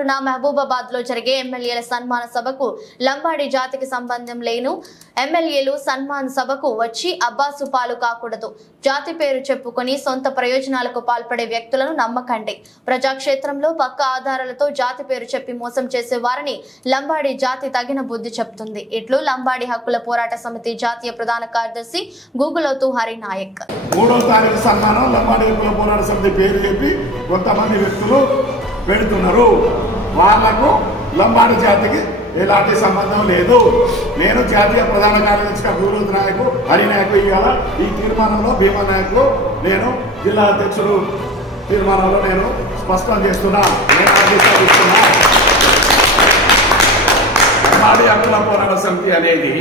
23న మహబూబాబాద్ లో జరిగే ఎమ్మెల్యేల సన్మాన సభకు లంబాడి జాతికి సంబంధం లేను ఎమ్మెల్యేలు సన్మాన సభకు వచ్చి అబ్బాసు పాలు కాకూడదు. జాతి పేరు చెప్పుకొని సొంత ప్రయోజనాలకు పాల్పడే వ్యక్తులను నమ్మకండి. ప్రజాక్షేత్రంలో పక్క ఆధారాలతో జాతి పేరు చెప్పి మోసం చేసే వారిని లంబాడి జాతి తగిన బుద్ధి చెప్తుంది. ఇట్లు లంబాడి హక్కుల పోరాట సమితి జాతీయ ప్రధాన కార్యదర్శి గూగులోతు హరినాయక్. 3వ తారీఖు సన్మానం లంబాడి హక్కుల పోరాట సమితి పేరు చెప్పి కొంతమంది వ్యక్తులు పెడుతున్నారు. వాళ్లకు లంబాడి జాతికి ఎలాంటి సంబంధం లేదు. నేను జాతీయ ప్రధాన కార్యదర్శిగా గూగులోతు నాయకు హరినాయకు ఇవాళ ఈ తీర్మానంలో భీమా నాయకు నేను జిల్లా అధ్యక్షుడు తీర్మానంలో నేను స్పష్టం చేస్తున్నా. లంబాడి హక్కుల పోరాట సమితి అనేది